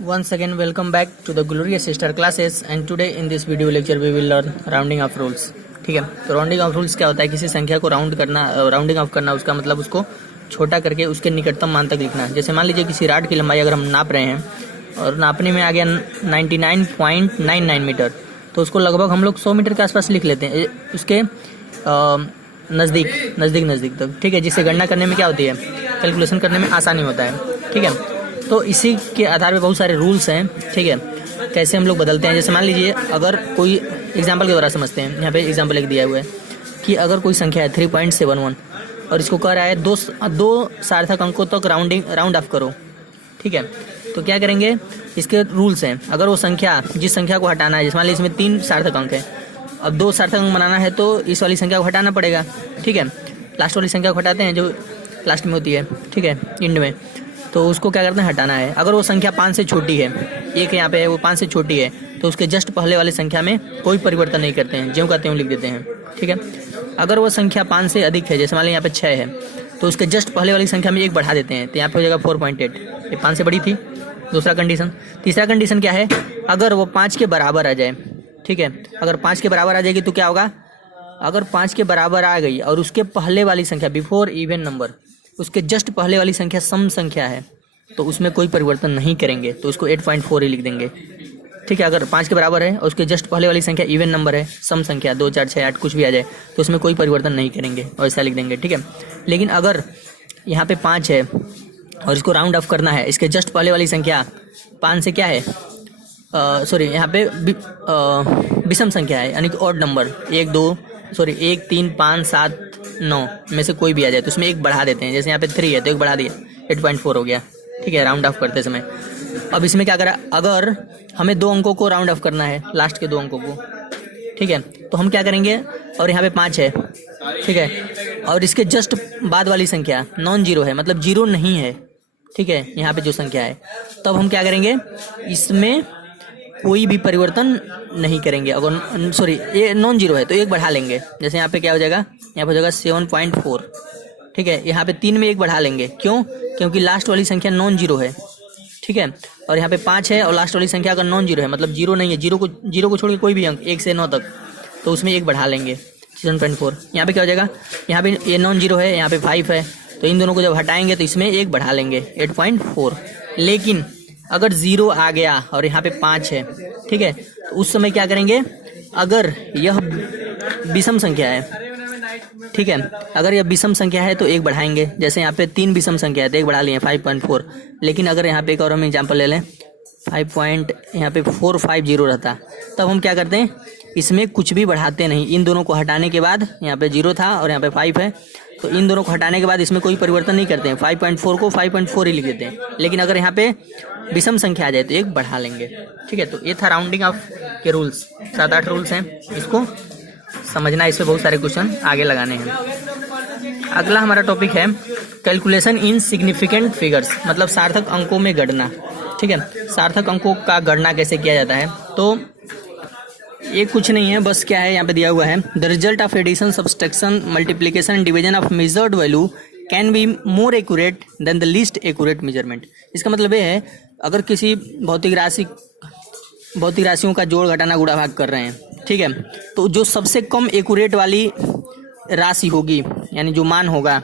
Once again, welcome back to the glorious sister classes, and today in this video lecture we will learn rounding of rules. ठीक है, तो rounding off rules क्या होता है? किसी संख्या को राउंडिंग ऑफ करना, उसका मतलब उसको छोटा करके उसके निकटतम मान तक लिखना। जैसे मान लीजिए किसी रॉड की लंबाई अगर हम नाप रहे हैं और नापने में आ गया 99.99 मीटर, तो उसको लगभग हम लोग 100 मीटर के आसपास लिख लेते हैं, उसके नज़दीक तक। ठीक है, जिससे गणना करने में क्या होती है, कैलकुलेशन करने में आसानी होता है। ठीक है, तो इसी के आधार पे बहुत सारे रूल्स हैं। ठीक है, कैसे हम लोग बदलते हैं। जैसे मान लीजिए अगर कोई एग्जांपल के द्वारा समझते हैं, यहाँ पे एग्जांपल एक दिया हुआ है कि अगर कोई संख्या है 3.71 और इसको कह रहा है दो सार्थक अंकों तक राउंड ऑफ करो। ठीक है, तो क्या करेंगे, इसके रूल्स हैं। अगर वो संख्या, जिस संख्या को हटाना है, जैसे मान लीजिए इसमें 3 सार्थक अंक है, अब 2 सार्थक अंक बनाना है तो इस वाली संख्या को हटाना पड़ेगा। ठीक है, लास्ट वाली संख्या को हटाते हैं जो लास्ट में होती है। ठीक है, एंड में, तो उसको क्या करते हैं, हटाना है। अगर वो संख्या 5 से छोटी है, एक यहाँ पे है वो 5 से छोटी है, तो उसके जस्ट पहले वाली संख्या में कोई परिवर्तन नहीं करते हैं, ज्यों का त्यों लिख देते हैं। ठीक है, अगर वो संख्या 5 से अधिक है, जैसे मान लीजिए यहाँ पे 6 है, तो उसके जस्ट पहले वाली संख्या में 1 बढ़ा देते हैं, तो यहाँ पे हो जाएगा 4.8। ये 5 से बड़ी थी, दूसरा कंडीशन। तीसरा कंडीशन क्या है, अगर वो 5 के बराबर आ जाए। ठीक है, अगर 5 के बराबर आ जाएगी तो क्या होगा, अगर 5 के बराबर आ गई और उसके पहले वाली संख्या बिफोर इवन नंबर, उसके जस्ट पहले वाली संख्या सम संख्या है, तो उसमें कोई परिवर्तन नहीं करेंगे, तो उसको 8.4 ही लिख देंगे। ठीक है, अगर 5 के बराबर है और उसके जस्ट पहले वाली संख्या इवन नंबर है, सम संख्या 2, 4, 6, 8 कुछ भी आ जाए, तो उसमें कोई परिवर्तन नहीं करेंगे और ऐसा लिख देंगे। ठीक है, लेकिन अगर यहाँ पे 5 है और इसको राउंड ऑफ करना है, इसके जस्ट पहले वाली संख्या 5 से क्या है, यहाँ पे विषम संख्या है, यानी कि ऑड नंबर 1, 3, 5, 7, 9 में से कोई भी आ जाए, तो उसमें 1 बढ़ा देते हैं। जैसे यहाँ पे 3 है तो 1 बढ़ा दिया, 8.4 हो गया। ठीक है, राउंड ऑफ करते समय। अब इसमें क्या करा, अगर हमें 2 अंकों को राउंड ऑफ करना है, लास्ट के 2 अंकों को, ठीक है, तो हम क्या करेंगे, और यहाँ पे 5 है, ठीक है, और इसके जस्ट बाद वाली संख्या नॉन जीरो है, मतलब जीरो नहीं है। ठीक है, यहाँ पे जो संख्या है, तब हम क्या करेंगे, इसमें कोई भी परिवर्तन नहीं करेंगे। अगर ये नॉन जीरो है तो 1 बढ़ा लेंगे। जैसे यहाँ पे क्या हो जाएगा, यहाँ पे हो जाएगा 7.4। ठीक है, यहाँ पे 3 में 1 बढ़ा लेंगे, क्यों, क्योंकि लास्ट वाली संख्या नॉन जीरो है। ठीक है, और यहाँ पे 5 है और लास्ट वाली संख्या अगर नॉन जीरो है, मतलब जीरो नहीं है, जीरो को छोड़ के कोई भी अंक 1 से 9 तक, तो उसमें 1 बढ़ा लेंगे, 7.4। यहाँ पे क्या हो जाएगा, यहाँ पे ये नॉन जीरो है, यहाँ पे 5 है, तो इन दोनों को जब हटाएंगे तो इसमें 1 बढ़ा लेंगे, 8.4। लेकिन अगर 0 आ गया और यहाँ पे 5 है, ठीक है, तो उस समय क्या करेंगे, अगर यह विषम संख्या है, ठीक है, अगर यह विषम संख्या है तो 1 बढ़ाएंगे। जैसे यहाँ पे 3 विषम संख्या है तो 1 बढ़ा लिए 5.4। लेकिन अगर यहाँ पे एक और हम एग्जाम्पल ले लें, 450 रहता, तब हम क्या करते हैं, इसमें कुछ भी बढ़ाते नहीं। इन दोनों को हटाने के बाद, यहाँ पे 0 था और यहाँ पे 5 है, तो इन दोनों को हटाने के बाद इसमें कोई परिवर्तन नहीं करते हैं, 5.4 को 5.4 ही लिख देते हैं। लेकिन अगर यहाँ पे विषम संख्या आ जाए तो 1 बढ़ा लेंगे। ठीक है, तो ये था राउंडिंग ऑफ के रूल्स। 7-8 रूल्स हैं, इसको समझना, इसमें बहुत सारे क्वेश्चन आगे लगाने हैं। अगला हमारा टॉपिक है कैलकुलेशन इन सिग्निफिकेंट फिगर्स, मतलब सार्थक अंकों में गणना। ठीक है, सार्थक अंकों का गणना कैसे किया जाता है, तो ये कुछ नहीं है, बस क्या है, यहाँ पे दिया हुआ है, the result of addition, subtraction, multiplication and division of measured value can be more accurate than the least accurate measurement. इसका मतलब ये है, अगर किसी भौतिक राशियों का जोड़, घटाना, गुणा, भाग कर रहे हैं, ठीक है, तो जो सबसे कम एक्यूरेट वाली राशि होगी, यानी जो मान होगा,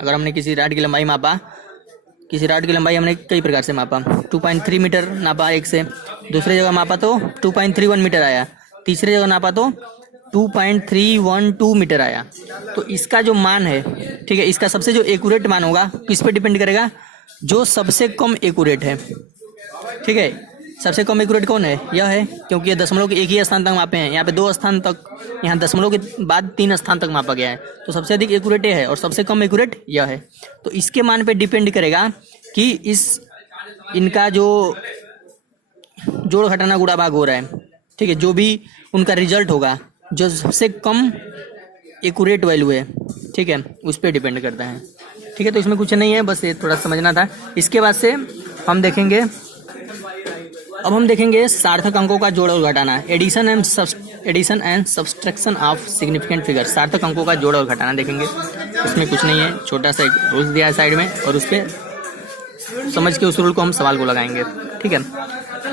अगर हमने किसी रॉड की लंबाई मापा, किसी रॉड की लंबाई हमने कई प्रकार से मापा, 2.3 मीटर नापा एक से, दूसरी जगह मापा तो 2.31 मीटर आया, तीसरी जगह नापा तो 2.312 मीटर आया, तो इसका जो मान है, ठीक है, इसका सबसे जो एक्यूरेट मान होगा किस पे डिपेंड करेगा, जो सबसे कम एक्यूरेट है। ठीक है, सबसे कम एक्यूरेट कौन है, यह है, क्योंकि ये दशमलव के एक ही स्थान तक मापे हैं, यहाँ पे 2 स्थान तक, यहाँ दशमलव के बाद 3 स्थान तक मापा गया है, तो सबसे अधिक एक्यूरेट है और सबसे कम एक्यूरेट यह है। तो इसके मान पे डिपेंड करेगा कि इनका जो जोड़, घटाना, गुणा, भाग हो रहा है, ठीक है, जो भी उनका रिजल्ट होगा, जो सबसे कम एक्यूरेट वैल्यू है, ठीक है, उस पर डिपेंड करता है। ठीक है, तो इसमें कुछ नहीं है, बस ये थोड़ा समझना था। इसके बाद से हम देखेंगे, अब हम देखेंगे सार्थक अंकों का जोड़ और घटाना, addition and subtraction of significant figure. सार्थक अंकों का जोड़ और घटाना देखेंगे, इसमें कुछ नहीं है, छोटा सा एक रूल्स दिया है साइड में, और उस पर समझ के उस रूल को हम सवाल को लगाएंगे। ठीक है,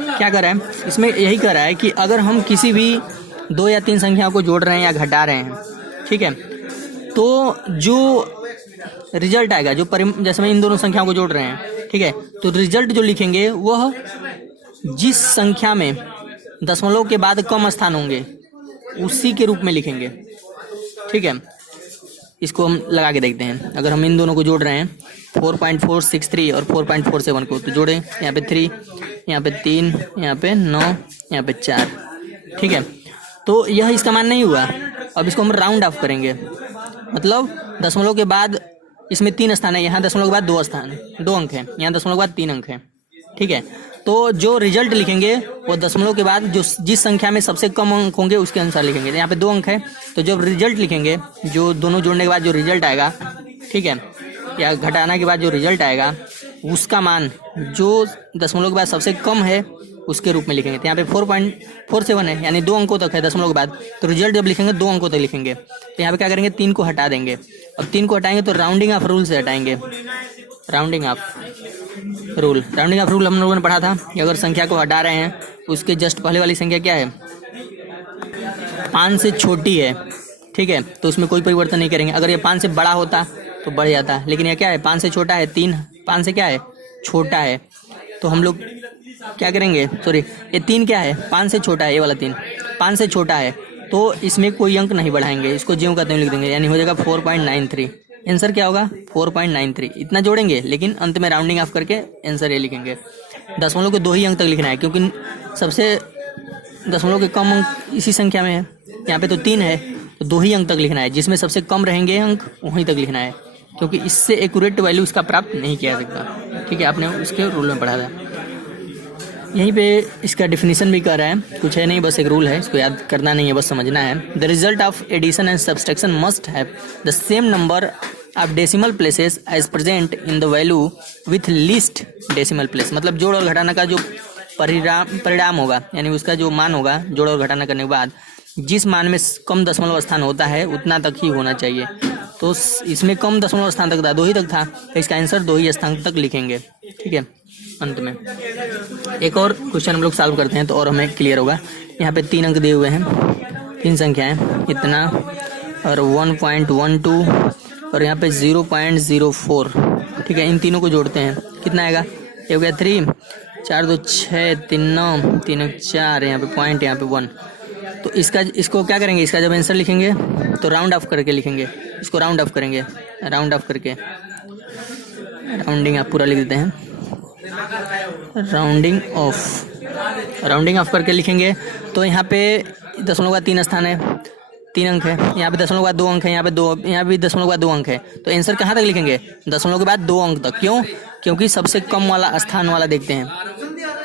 क्या कर रहा है इसमें, यही कर रहा है कि अगर हम किसी भी 2 या 3 संख्याओं को जोड़ रहे हैं या घटा रहे हैं, ठीक है, तो जो रिजल्ट आएगा, जो जैसे मैं इन दोनों संख्याओं को जोड़ रहे हैं, ठीक है, तो रिजल्ट जो लिखेंगे वह जिस संख्या में दशमलव के बाद कम स्थान होंगे उसी के रूप में लिखेंगे, ठीक है। इसको हम लगा के देखते हैं। अगर हम इन दोनों को जोड़ रहे हैं 4.463 और 4.47 को, तो जोड़ें यहाँ पे 3, यहाँ पे 3, यहाँ पे 9, यहाँ पे 4, ठीक है। तो यह इसका मान नहीं हुआ। अब इसको हम राउंड ऑफ करेंगे, मतलब दशमलव के बाद इसमें 3 स्थान है, यहाँ दशमलव के बाद 2 अंक है, यहाँ दशमलव के बाद 3 अंक है, ठीक है। तो जो रिजल्ट लिखेंगे वो दशमलव के बाद जो जिस संख्या में सबसे कम अंक होंगे उसके अनुसार लिखेंगे। यहाँ पे 2 अंक है, तो जब रिजल्ट लिखेंगे, जो दोनों जोड़ने के बाद जो रिजल्ट आएगा, ठीक है, या घटाना के बाद जो रिजल्ट आएगा उसका मान जो दशमलव के बाद सबसे कम है उसके रूप में लिखेंगे। तो यहाँ पे 4.47 है, यानी 2 अंकों तक है दशमलव के बाद, तो रिजल्ट जब लिखेंगे 2 अंकों तक लिखेंगे। तो यहाँ पे क्या करेंगे, 3 को हटा देंगे। अब 3 को हटाएंगे तो राउंडिंग ऑफ रूल से हटाएंगे। राउंडिंग ऑफ रूल हम लोगों ने पढ़ा था कि अगर संख्या को हटा रहे हैं उसके जस्ट पहले वाली संख्या क्या है, 5 से छोटी है, ठीक है, तो उसमें कोई परिवर्तन नहीं करेंगे। अगर ये 5 से बड़ा होता तो बढ़ जाता, लेकिन ये क्या है, 5 से छोटा है, 3 5 से क्या है, छोटा है, तो हम लोग क्या करेंगे, सॉरी ये 3 क्या है, 5 से छोटा है, ये वाला 3 5 से छोटा है, तो इसमें कोई अंक नहीं बढ़ाएंगे, इसको ज्यों का त्यों लिख देंगे, यानी हो जाएगा 4.93। आंसर क्या होगा, 4.93। इतना जोड़ेंगे, लेकिन अंत में राउंडिंग ऑफ करके आंसर ये लिखेंगे। दशमलव के 2 ही अंक तक लिखना है, क्योंकि सबसे दशमलव के कम अंक इसी संख्या में है, यहाँ पे तो 3 है, तो 2 ही अंक तक लिखना है, जिसमें सबसे कम रहेंगे अंक वहीं तक लिखना है, क्योंकि इससे एक्यूरेट वैल्यू इसका प्राप्त नहीं किया जा सकता, ठीक है। आपने उसके रूल में पढ़ा था। यहीं पे इसका डिफिनीशन भी कर रहा है, कुछ है नहीं, बस एक रूल है, इसको याद करना नहीं है, बस समझना है। The result of addition and subtraction must have the same number of decimal places as present in the value with least decimal place. मतलब जोड़ और घटाना का जो परिणाम होगा, यानी उसका जो मान होगा जोड़ और घटाना करने के बाद, जिस मान में कम दशमलव स्थान होता है उतना तक ही होना चाहिए। तो इसमें कम दशमलव स्थान तक था, 2 ही तक था, तो इसका आंसर 2 ही स्थान तक लिखेंगे, ठीक है। अंत में एक और क्वेश्चन हम लोग सॉल्व करते हैं तो और हमें क्लियर होगा। यहाँ पे 3 अंक दिए हुए हैं, 3 संख्याएं, इतना और 1.12 और यहाँ पे 0.04, ठीक है। इन तीनों को जोड़ते हैं, कितना आएगा, ये हो गया 3, 4 2 6, 3 9, 3 1 4, यहाँ पे पॉइंट, यहाँ पे 1। तो इसको क्या करेंगे, इसका जब आंसर लिखेंगे तो राउंड ऑफ करके लिखेंगे, इसको राउंड ऑफ करेंगे, राउंड ऑफ करके राउंडिंग आप पूरा लिख देते हैं, राउंडिंग ऑफ करके लिखेंगे। तो यहाँ पे दशमलव का 3 स्थान है, 3 अंक है, यहाँ पे दशमलव के बाद 2 अंक है, यहाँ भी दशमलव के बाद 2 अंक है, तो आंसर कहाँ तक लिखेंगे, दशमलव के बाद 2 अंक तक। क्यों, क्योंकि सबसे कम वाला स्थान वाला देखते हैं,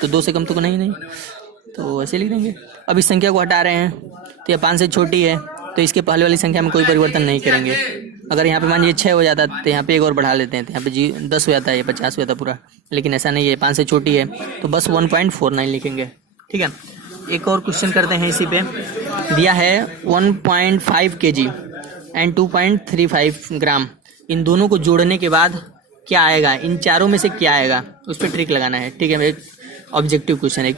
तो 2 से कम तो नहीं, तो ऐसे लिख देंगे। अब इस संख्या को हटा रहे हैं तो यह 5 से छोटी है, तो इसके पहले वाली संख्या में कोई परिवर्तन नहीं करेंगे। अगर यहाँ पे मान लीजिए 6 हो जाता तो यहाँ पे एक और बढ़ा लेते हैं, तो यहाँ पे 10 हो जाता है, ये 50 हो जाता पूरा, लेकिन ऐसा नहीं है, 5 से छोटी है, तो बस 1.49 लिखेंगे, ठीक है। एक और क्वेश्चन करते हैं, इसी पे दिया है 1.5 kg एंड 2.35 ग्राम, इन दोनों को जोड़ने के बाद क्या आएगा, इन चारों में से क्या आएगा, उस पर ट्रिक लगाना है, ठीक है। एक ऑब्जेक्टिव क्वेश्चन है, एक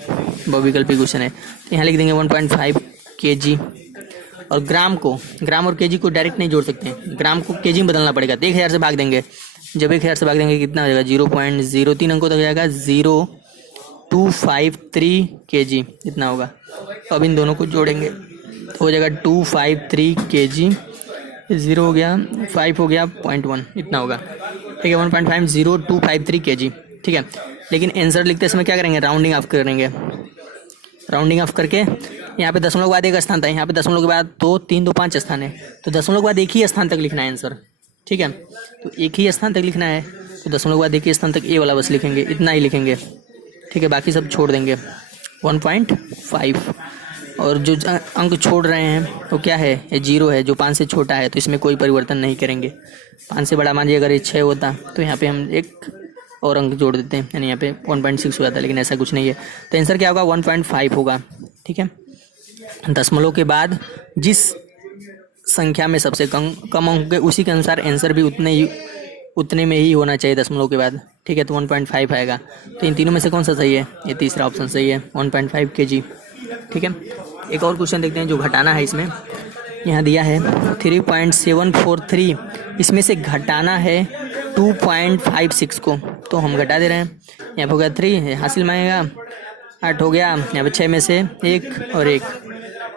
बहुविकल्पी क्वेश्चन है। तो यहाँ लिख देंगे 1.5 kg, और ग्राम और केजी को डायरेक्ट नहीं जोड़ सकते हैं, ग्राम को केजी में बदलना पड़ेगा, तो 1000 से भाग देंगे। जब 1000 से भाग देंगे कितना हो जाएगा, 0.03 अंकों तक जाएगा, 0253 kg इतना होगा। तो अब इन दोनों को जोड़ेंगे तो हो जाएगा 253 kg, 0 हो गया, 5 हो गया, 0.1 इतना होगा, ठीक है। 1.5023 kg, ठीक है। लेकिन आंसर लिखते समय क्या करेंगे, राउंडिंग ऑफ करेंगे। राउंडिंग ऑफ करके यहाँ पे दशमलव के बाद 1 स्थान था, यहाँ पे दशमलव के बाद 2 3 2 5 स्थान है, तो दशमलव के बाद 1 ही स्थान तक लिखना है आंसर, ठीक है। तो 1 ही स्थान तक लिखना है, तो दशमलव के बाद 1 ही स्थान तक ए वाला बस लिखेंगे, इतना ही लिखेंगे, ठीक है। बाकी सब छोड़ देंगे 1.5, और जो अंक छोड़ रहे हैं वो क्या है, ये 0 है, जो 5 से छोटा है, तो इसमें कोई परिवर्तन नहीं करेंगे। 5 से बड़ा मान लीजिए अगर ये 6 होता तो यहाँ पे हम एक और अंक जोड़ देते हैं, यानी यहाँ पे 1.6 हो जाता है, लेकिन ऐसा कुछ नहीं है। तो आंसर क्या होगा, 1.5 होगा, ठीक है। दशमलव के बाद जिस संख्या में सबसे कम अंक होंगे उसी के अनुसार आंसर भी उतने में ही होना चाहिए दशमलव के बाद, ठीक है, तो 1.5 आएगा। तो इन तीनों में से कौन सा सही है? ये तीसरा ऑप्शन सही है, 1.5 kg, ठीक है। एक और क्वेश्चन देखते हैं जो घटाना है। इसमें यहाँ दिया है 3.743, इसमें से घटाना है 2.56 को, तो हम घटा दे रहे हैं। यहाँ पे हो गया 3 हासिल मांगेगा, 8 हो गया, यहाँ पे 6 में से 1 और 1,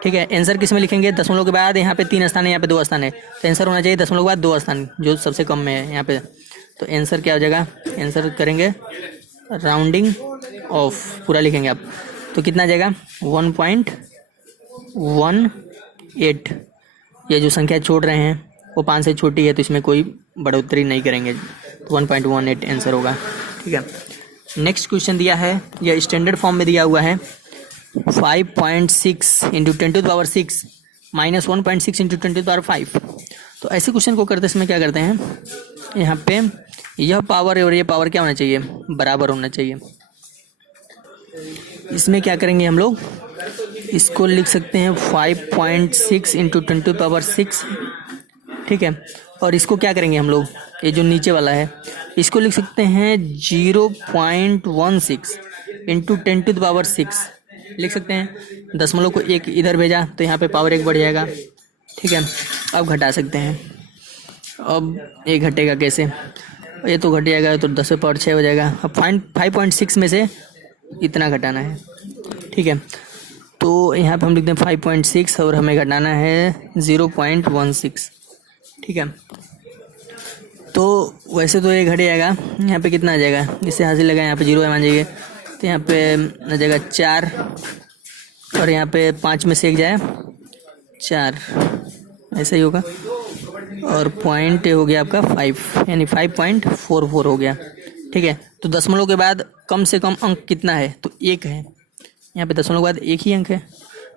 ठीक है। आंसर किस में लिखेंगे? दशमलव के बाद यहाँ पे 3 स्थान है, यहाँ पे 2 स्थान है, तो आंसर होना चाहिए दशमलव के बाद 2 स्थान, जो सबसे कम में है यहाँ पे। तो आंसर क्या हो जाएगा? आंसर करेंगे राउंडिंग ऑफ, पूरा लिखेंगे आप, तो कितना आ जाएगा? 1.18। ये जो संख्या छोड़ रहे हैं वो 5 से छोटी है, तो इसमें कोई बढ़ोतरी नहीं करेंगे, तो 1.18 आंसर होगा, ठीक है। नेक्स्ट क्वेश्चन दिया है, यह स्टैंडर्ड फॉर्म में दिया हुआ है, 5.6 इंटू 10⁻6 माइनस 1.6 इंटू 10⁵। तो ऐसे क्वेश्चन को करते समय क्या करते हैं, यहाँ पे यह पावर और यह पावर क्या होना चाहिए? बराबर होना चाहिए। इसमें क्या करेंगे हम लोग? इसको लिख सकते हैं 5.6 इंटू 10⁻6, ठीक है। और इसको क्या करेंगे हम लोग? ये जो नीचे वाला है इसको लिख सकते हैं 0.16 इंटू 10⁻6 लिख सकते हैं। दशमलव को 1 इधर भेजा तो यहाँ पे पावर 1 बढ़ जाएगा, ठीक है। अब घटा सकते हैं। अब ये घटेगा कैसे? ये तो घट जाएगा तो 10⁻6 हो जाएगा। अब 5.6 में से इतना घटाना है, ठीक है। तो यहाँ पे हम लिखते हैं 5.6 और हमें घटाना है 0.16, ठीक है। तो वैसे तो ये घट जाएगा, यहाँ पे कितना आ जाएगा? इससे हासिल लगा, यहाँ पे 0 मान जाइए, तो यहाँ पे आ जाएगा 4 और यहाँ पे 5 में से 1 जाए 4, ऐसा ही होगा। और पॉइंट हो गया आपका 5, यानी 5.44 हो गया, ठीक है। तो दशमलव के बाद कम से कम अंक कितना है? तो 1 है। यहाँ पे दशमलव के बाद 1 ही अंक है,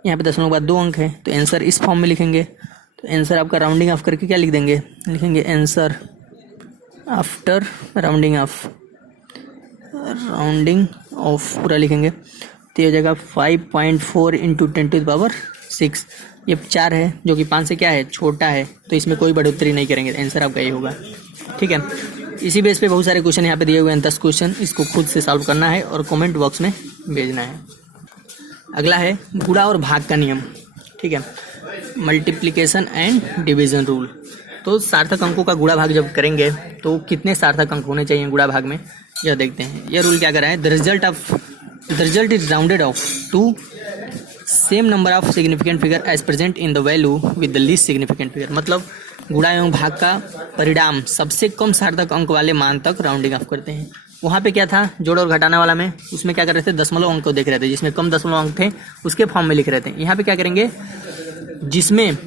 यहाँ पे दशमलव के बाद 2 अंक है, तो आंसर इस फॉर्म में लिखेंगे। तो आंसर आपका राउंडिंग ऑफ करके क्या लिख देंगे? लिखेंगे आंसर आफ्टर राउंडिंग ऑफ पूरा लिखेंगे, तो ये हो जाएगा 5.4 इंटू 10⁻6। ये 4 है जो कि 5 से क्या है? छोटा है, तो इसमें कोई बढ़ोतरी नहीं करेंगे, आंसर आपका ये होगा, ठीक है। इसी बेस पे बहुत सारे क्वेश्चन यहाँ पे दिए हुए हैं, 10 क्वेश्चन, इसको खुद से सॉल्व करना है और कमेंट बॉक्स में भेजना है। अगला है गुणा और भाग का नियम, ठीक है, मल्टीप्लिकेशन एंड डिवीजन रूल। तो सार्थक अंकों का गुणा भाग जब करेंगे तो कितने सार्थक अंक होने चाहिए गुणा भाग में, यह देखते हैं। यह रूल क्या कर रहा है? The result is rounded off to same number of significant figure as present in the value with the least significant figure. मतलब गुणा एवं भाग का परिणाम सबसे कम सार्थक अंक वाले मान तक राउंडिंग ऑफ करते हैं। वहाँ पे क्या था? जोड़ और घटाने वाला में, उसमें क्या कर रहे थे? दशमलव अंक को देख रहे थे, जिसमें कम दशमलव अंक थे उसके फॉर्म में लिख रहे थे। यहाँ पे क्या करेंगे? जिसमें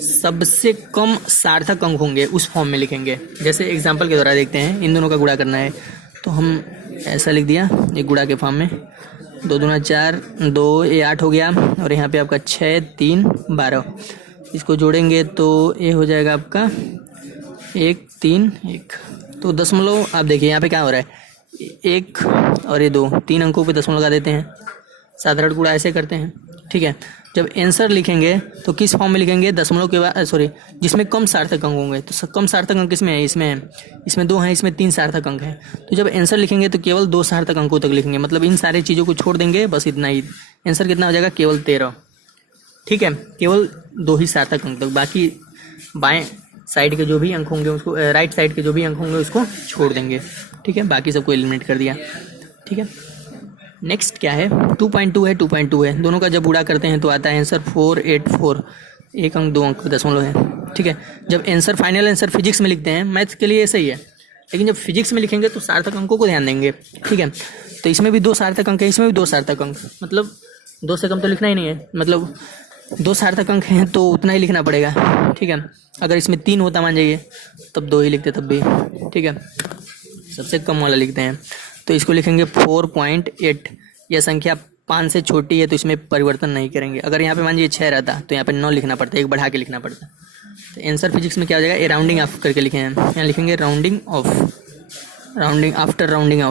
सबसे कम सार्थक अंक होंगे उस फॉर्म में लिखेंगे। जैसे एग्जाम्पल के द्वारा देखते हैं, इन दोनों का गुणा करना है तो हम ऐसा लिख दिया एक गुणा के फॉर्म में, 2 दूना 4, 2 ये 8 हो गया, और यहाँ पे आपका 6 3 12। इसको जोड़ेंगे तो ये हो जाएगा आपका 1 3 1। तो दशमलव आप देखिए यहाँ पे क्या हो रहा है, 1 और ये 2, 3 अंकों पे दशमलव लगा देते हैं। साधारण गुणा ऐसे करते हैं, ठीक है। जब आंसर लिखेंगे तो किस फॉर्म में लिखेंगे? दशमलव के बाद जिसमें कम सार्थक अंक होंगे। तो कम सार्थक अंक किसमें है? इसमें 2 हैं, इसमें 3 सार्थक अंक हैं। तो जब आंसर लिखेंगे तो केवल 2 सार्थक अंकों तक लिखेंगे, मतलब इन सारी चीज़ों को छोड़ देंगे, बस इतना ही। आंसर कितना हो जाएगा? केवल 13, ठीक है। केवल 2 ही सार्थक अंक तक, बाकी बाएं साइड के जो भी अंक होंगे उसको, राइट साइड के जो भी अंक होंगे उसको छोड़ देंगे, ठीक है। बाकी सबको एलिमिनेट कर दिया, ठीक है। नेक्स्ट क्या है? 2.2 है, 2.2 है, दोनों का जब गुणा करते हैं तो आता है आंसर 484। 1 अंक 2 अंक दशमलव है, ठीक है। जब आंसर फाइनल आंसर फिजिक्स में लिखते हैं, मैथ्स के लिए सही है, लेकिन जब फिजिक्स में लिखेंगे तो सार्थक अंकों को ध्यान देंगे, ठीक है। तो इसमें भी 2 सार्थक अंक है, इसमें भी 2 सार्थक अंक, मतलब 2 से कम तो लिखना ही नहीं है, मतलब 2 सार्थक अंक हैं तो उतना ही लिखना पड़ेगा, ठीक है। अगर इसमें 3 होता मान जाइए तब 2 ही लिखते, तब भी, ठीक है। सबसे कम वाला लिखते हैं तो इसको लिखेंगे 4.8। यह संख्या 5 से छोटी है तो इसमें परिवर्तन नहीं करेंगे। अगर यहाँ पे मान लीजिए 6 रहता तो यहाँ पे 9 लिखना पड़ता, 1 बढ़ा के लिखना पड़ता। तो आंसर फिजिक्स में क्या हो जाएगा? ये राउंडिंग ऑफ करके लिखे हैं, यहाँ लिखेंगे राउंडिंग आफ्टर राउंडिंग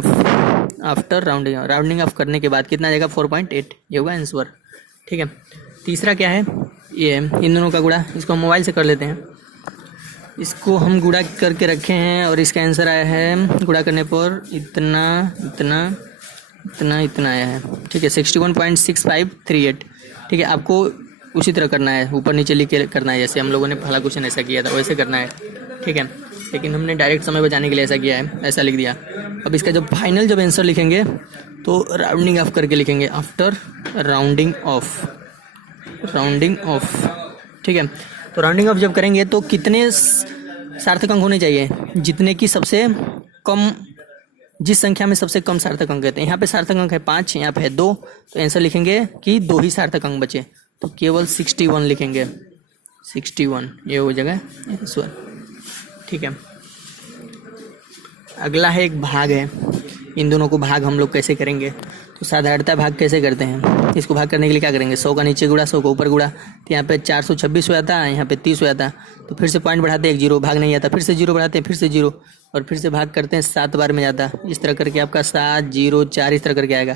ऑफ करने के बाद कितना आ जाएगा? 4.8, ये होगा आंसर, ठीक है। तीसरा क्या है? ये इन दोनों का गुणा, इसको हम मोबाइल से कर लेते हैं। इसको हम गुणा करके रखे हैं और इसका आंसर आया है गुणा करने पर इतना इतना इतना इतना आया है। ठीक है, 61.6538। ठीक है, आपको उसी तरह करना है, ऊपर नीचे लिख के करना है, जैसे हम लोगों ने पहला क्वेश्चन ऐसा किया था वैसे करना है। ठीक है, लेकिन हमने डायरेक्ट समय बचाने के लिए ऐसा किया है, ऐसा लिख दिया। अब इसका जब फाइनल जब आंसर लिखेंगे तो राउंडिंग ऑफ करके लिखेंगे, आफ्टर राउंडिंग ऑफ। ठीक है, तो राउंडिंग ऑफ जब करेंगे तो कितने सार्थक अंक होने चाहिए, जितने की सबसे कम, जिस संख्या में सबसे कम सार्थक अंक रहते हैं। यहाँ पे सार्थक अंक है 5, यहाँ पे है 2, तो आंसर लिखेंगे कि 2 ही सार्थक अंक बचे, तो केवल 61 लिखेंगे, 61 ये हो जाएगा आंसर। ठीक है, अगला है एक भाग है। इन दोनों को भाग हम लोग कैसे करेंगे, तो साधारणतः भाग कैसे करते हैं। इसको भाग करने के लिए क्या करेंगे, 100 का नीचे गुणा 100 का ऊपर गुणा, तो यहाँ पे 426 हो जाता है, यहाँ पे 30 हो जाता है, तो फिर से पॉइंट बढ़ाते हैं, 1 जीरो, भाग नहीं आता, फिर से जीरो बढ़ाते हैं, फिर से जीरो, और फिर से भाग करते हैं, 7 बार में जाता है। इस तरह करके आपका 7 0 4 इस तरह करके आएगा।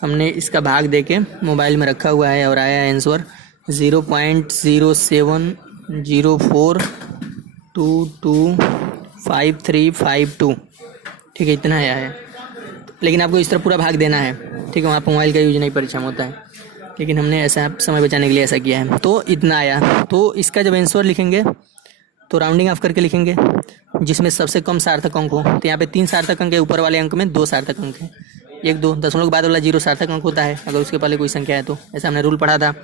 हमने इसका भाग दे के मोबाइल में रखा हुआ है और आया है आंसर 0.07042253552। ठीक है, इतना आया है, लेकिन आपको इस तरह पूरा भाग देना है। ठीक है, वहाँ पर मोबाइल का यूज नहीं परीक्षा में होता है, लेकिन हमने ऐसा समय बचाने के लिए ऐसा किया है। तो इतना आया, तो इसका जब आंसर लिखेंगे तो राउंडिंग ऑफ करके लिखेंगे, जिसमें सबसे कम सार्थक अंक हो। तो यहाँ पे 3 सार्थक अंक है, ऊपर वाले अंक में 2 सार्थक अंक है, 1 2 दशमलव के बाद वाला 0 सार्थक अंक होता है अगर उसके पहले कोई संख्या है तो, ऐसा हमने रूल पढ़ा था।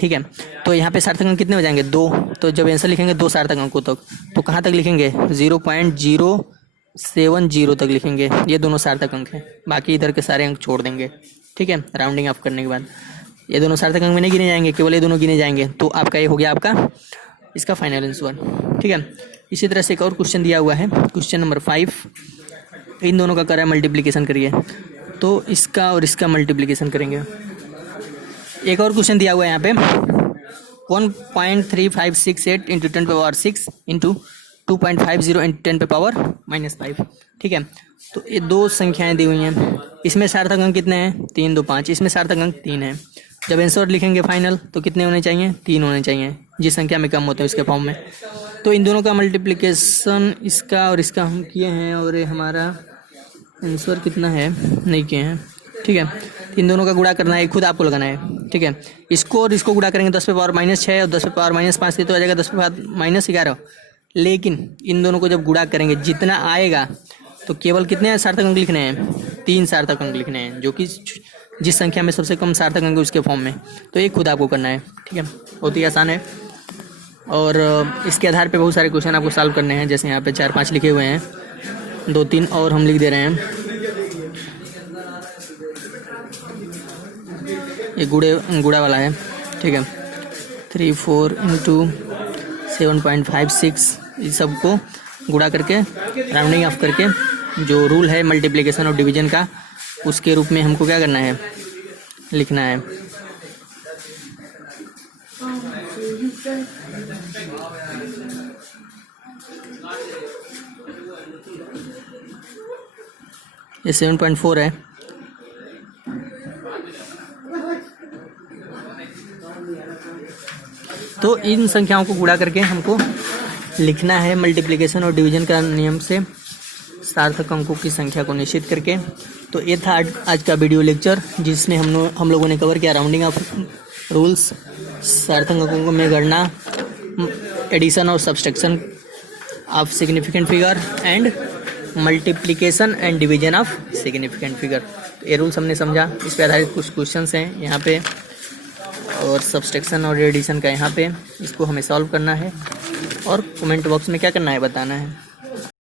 ठीक है, तो यहाँ पे सार्थक अंक कितने हो जाएंगे, 2। तो जब आंसर लिखेंगे 2 सार्थक अंकों तक, तो कहाँ तक लिखेंगे, 0.070 तक लिखेंगे, ये दोनों सार्थक अंक हैं, बाकी इधर के सारे अंक छोड़ देंगे। ठीक है, राउंडिंग ऑफ करने के बाद ये दोनों सार्थक अंक में नहीं गिने जाएंगे, केवल ये दोनों गिने जाएंगे, तो आपका ये हो गया आपका इसका फाइनल आंसर। ठीक है, इसी तरह से एक और क्वेश्चन दिया हुआ है, क्वेश्चन नंबर 5। इन दोनों का कर रहा है मल्टीप्लिकेशन करिए, तो इसका और इसका मल्टीप्लिकेशन करेंगे। एक और क्वेश्चन दिया हुआ है यहाँ पे 1.3568 इंटू 10 पावर 6 इंटू 2.50 इंटू 10 पे पावर -5। ठीक है, तो ये 2 संख्याएं दी हुई हैं, इसमें सार्थक अंक कितने हैं, 3 2 5, इसमें सार्थक अंक 3 है। जब आंसर लिखेंगे फाइनल तो कितने होने चाहिए, 3 होने चाहिए, जिस संख्या में कम होते हैं उसके फॉर्म में। तो इन दोनों का मल्टीप्लिकेशन इसका और इसका हम किए हैं, और ये हमारा आंसर कितना है नहीं किए हैं। ठीक है, इन दोनों का गुणा करना है, खुद आपको लगाना है। ठीक है, इसको और इसको गुणा करेंगे 10 पे पावर -6 और 10 पे पावर -5 तो आ जाएगा 10 पे पावर -11। लेकिन इन दोनों को जब गुणा करेंगे जितना आएगा तो केवल कितने सार्थक अंक लिखने हैं, 3 सार्थक अंक लिखने हैं, जो कि जिस संख्या में सबसे कम सार्थक अंक है उसके फॉर्म में। तो ये खुद आपको करना है। ठीक है, बहुत ही आसान है, और इसके आधार पे बहुत सारे क्वेश्चन आपको सॉल्व करने हैं। जैसे यहाँ पे 4-5 लिखे हुए हैं, 2-3 और हम लिख दे रहे हैं। ये गुड़ा वाला है। ठीक है, 3 4 इंटू 7.56 इस सबको गुणा करके राउंडिंग ऑफ करके जो रूल है मल्टीप्लिकेशन और डिवीजन का, उसके रूप में हमको क्या करना है, लिखना है। ये 7.4 है। तो इन संख्याओं को गुणा करके हमको लिखना है मल्टीप्लिकेशन और डिवीजन का नियम से सार्थक अंकों की संख्या को निश्चित करके। तो ये था आज का वीडियो लेक्चर, जिसमें हम लोगों ने कवर किया राउंडिंग ऑफ रूल्स, सार्थक अंकों में गणना, एडिशन और subtraction of significant figure and multiplication and division of significant figure. ये रूल्स हमने समझा, इस पे आधारित कुछ क्वेश्चंस हैं यहाँ पे, और सब्सट्रैक्शन और एडिशन का यहाँ पे, इसको हमें सॉल्व करना है और कमेंट बॉक्स में क्या करना है बताना है।